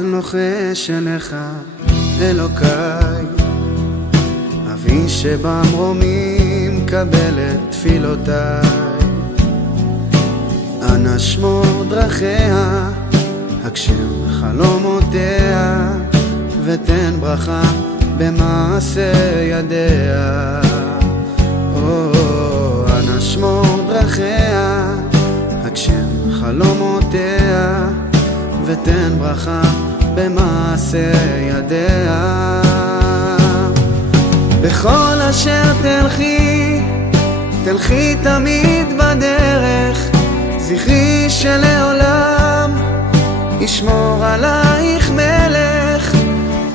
להיות לוחש אליך אלוקיי, אבי שבמרומים קבל את תפילותיי. אנא שמור דרכיה, הגשם חלומותיה, ותן ברכה במעשה ידיה. אנא שמור דרכיה, הגשם חלומותיה, ותן ברכה במעשה ידיה. בכל אשר תלכי, תלכי תמיד בדרך, זכרי שלעולם ישמור עלייך מלך.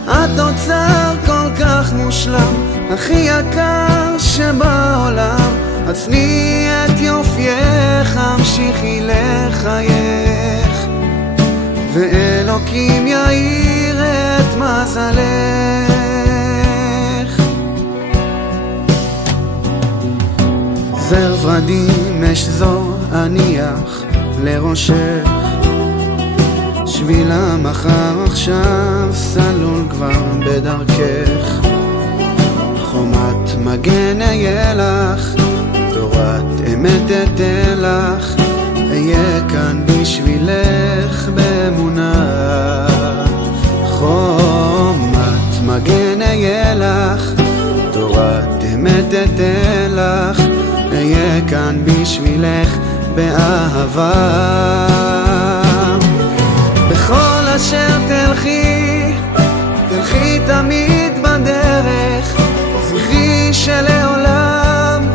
התוצר כל כך מושלם, הכי יקר שבעולם, עצני את יופייך, המשיכי לחייך, ואלוקים יאיר את מזלך. זר ורדים אשזור אניח לראשך, שביל המחר עכשיו סלול כבר בדרכך. חומת מגן אהיה לך, תורת אמת אתן לך, אהיה כאן בשבילך באמונה. חומת מגן אהיה לך, תורת אמת אתן לך, אהיה כאן בשבילך באהבה. בכל אשר תלכי, תלכי תמיד בדרך, זכרי שלעולם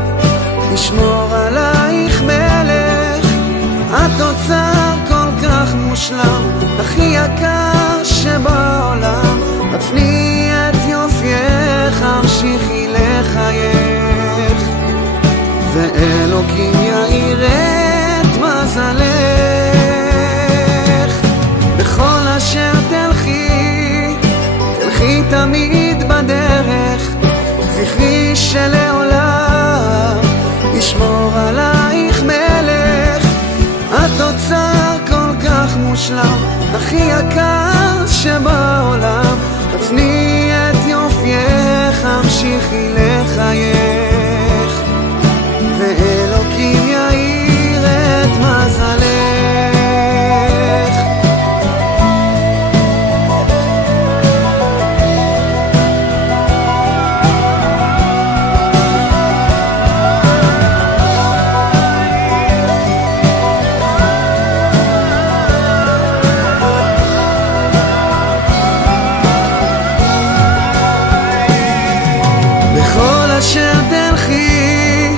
ישמור עלייך מלך. התוצר כל כך מושלם, הכי יקר שבעולם, עצני את יופייך, המשיכי לחייך, ואלוקים יאיר את מזלך. בכל אשר תלכי, תלכי תמיד בדרך, זכרי שלעולם ישמור עלייך מלך. התוצר כל כך מושלם, הכי יקר שבעולם, עצני את יופייך, המשיכי לחייך, ואלוקים יאיר את מזלך. בכל אשר תלכי,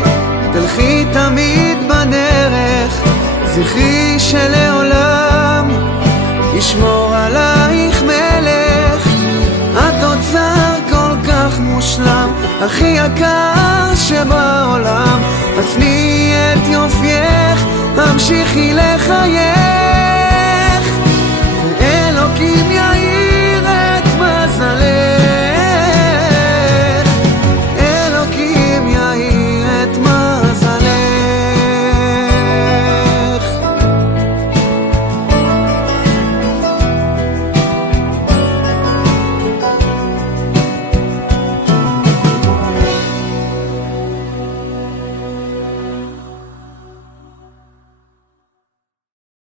תלכי תמיד בדרך, זכרי שלעולם ישמור עלייך מלך. התוצר כל כך מושלם, הכי יקר שבעולם, עצני את יופייך, המשיכי לחייך, ואלוקים